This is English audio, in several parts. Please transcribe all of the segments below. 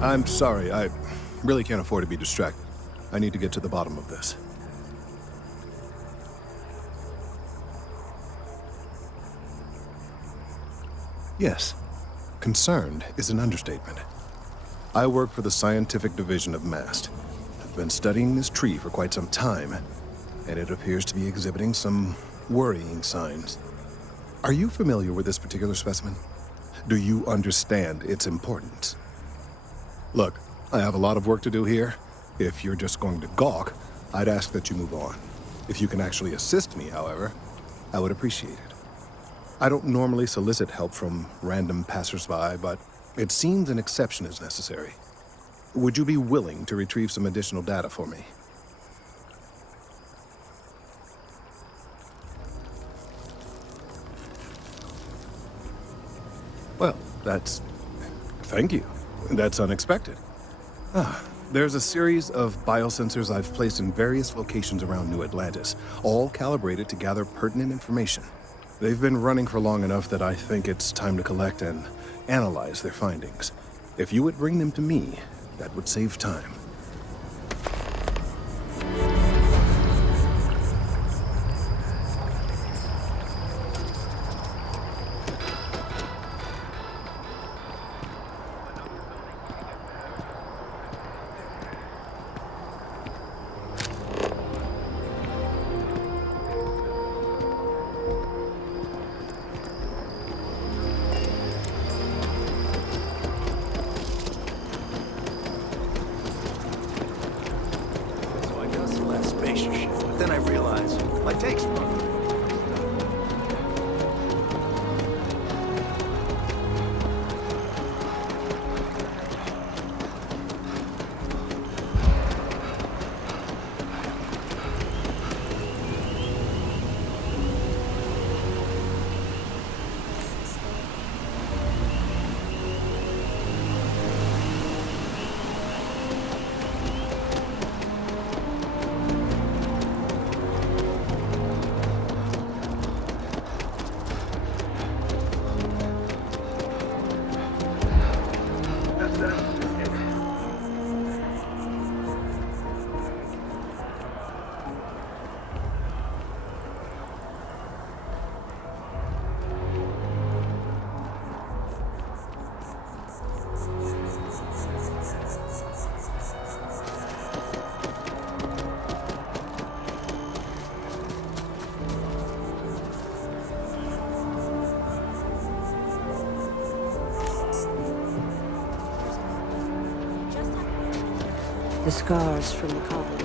I'm sorry, I really can't afford to be distracted. I need to get to the bottom of this. Yes, concerned is an understatement. I work for the scientific division of MAST. I've been studying this tree for quite some time, and it appears to be exhibiting some worrying signs. Are you familiar with this particular specimen? Do you understand its importance? Look, I have a lot of work to do here. If you're just going to gawk, I'd ask that you move on. If you can actually assist me, however, I would appreciate it. I don't normally solicit help from random passersby, but it seems an exception is necessary. Would you be willing to retrieve some additional data for me? Well, thank you. That's unexpected. There's a series of biosensors I've placed in various locations around New Atlantis, all calibrated to gather pertinent information. They've been running for long enough that I think it's time to collect and analyze their findings. If you would bring them to me, that would save time. So I just left spaceship, but then I realized my take's wrong. The scars from the colony.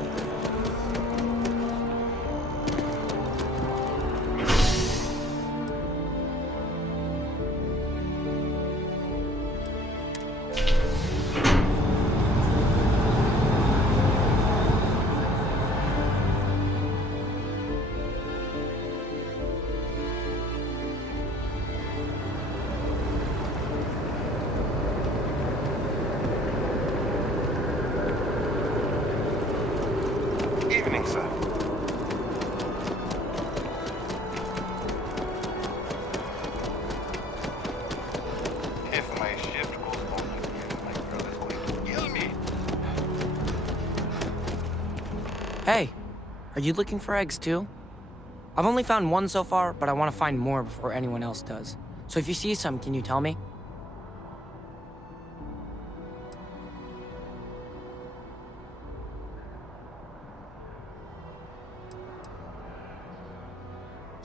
Evening, sir. If my shift goes on again, my brother's going to kill me. Hey, are you looking for eggs too? I've only found one so far, but I want to find more before anyone else does. So if you see some, can you tell me?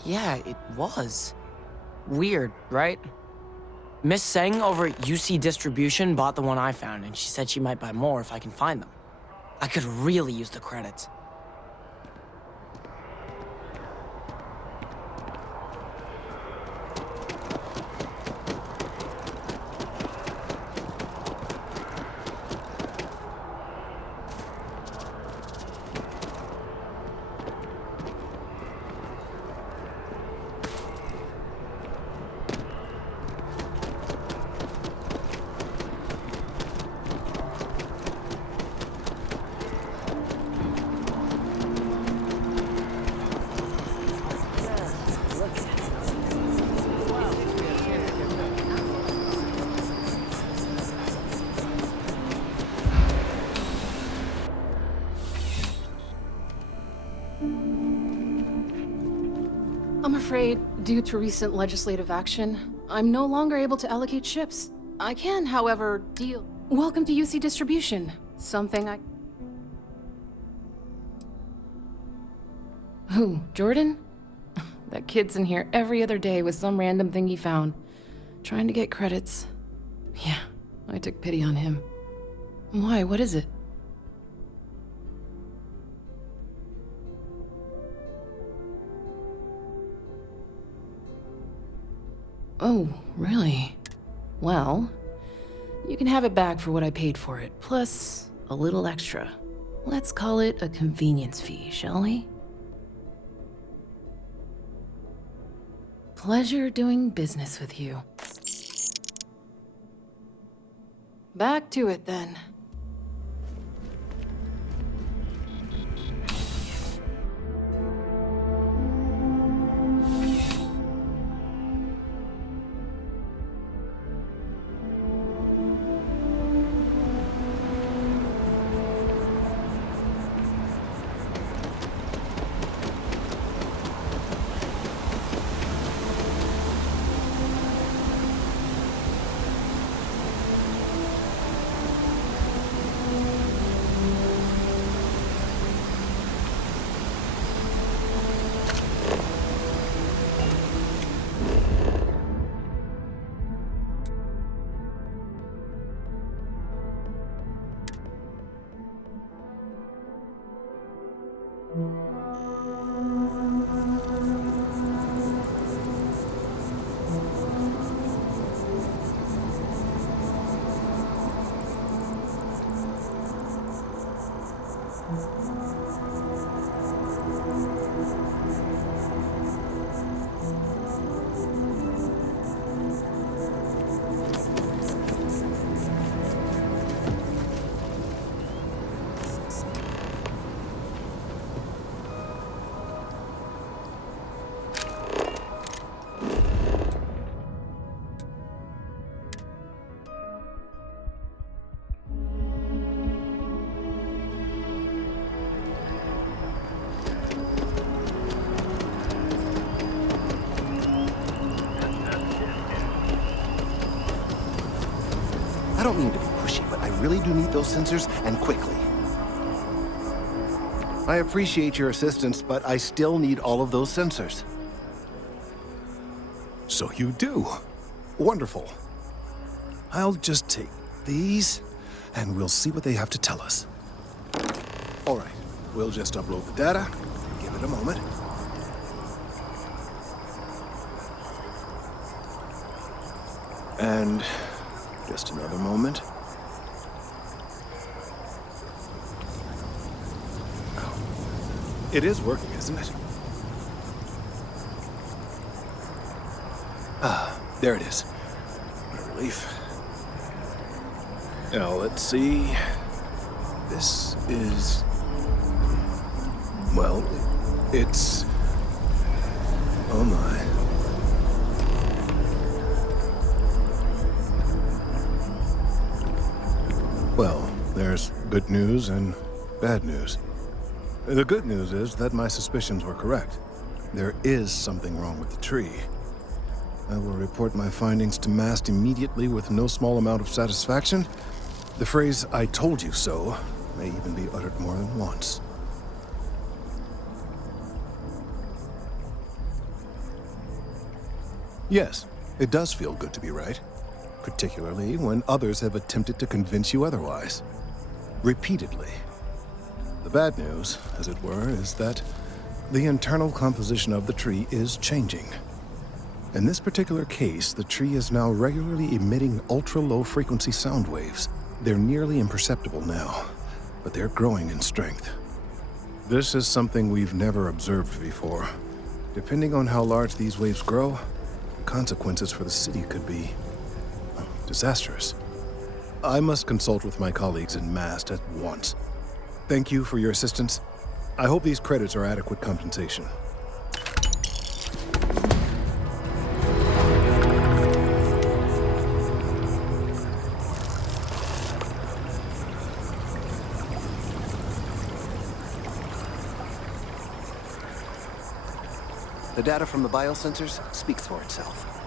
Yeah, it was. Weird, right? Miss Seng over at UC Distribution bought the one I found, and she said she might buy more if I can find them. I could really use the credits. I'm afraid, due to recent legislative action, I'm no longer able to allocate ships. I can, however, deal. Welcome to UC Distribution. Something I... Who, Jordan? That kid's in here every other day with some random thing he found. Trying to get credits. Yeah, I took pity on him. Why, what is it? Oh, really? Well, you can have it back for what I paid for it, plus a little extra. Let's call it a convenience fee, shall we? Pleasure doing business with you. Back to it then. I don't mean to be pushy, but I really do need those sensors, and quickly. I appreciate your assistance, but I still need all of those sensors. So you do. Wonderful. I'll just take these, and we'll see what they have to tell us. All right, we'll just upload the data. Give it a moment. And just another moment. It is working, isn't it? Ah, there it is. What a relief. Now, let's see. This is... well, it's... oh my. Well, there's good news and bad news. The good news is that my suspicions were correct. There is something wrong with the tree. I will report my findings to MAST immediately with no small amount of satisfaction. The phrase, "I told you so," may even be uttered more than once. Yes, it does feel good to be right. Particularly when others have attempted to convince you otherwise. Repeatedly. The bad news, as it were, is that the internal composition of the tree is changing. In this particular case, the tree is now regularly emitting ultra-low frequency sound waves. They're nearly imperceptible now, but they're growing in strength. This is something we've never observed before. Depending on how large these waves grow, consequences for the city could be disastrous. I must consult with my colleagues in MAST at once. Thank you for your assistance. I hope these credits are adequate compensation. The data from the biosensors speaks for itself.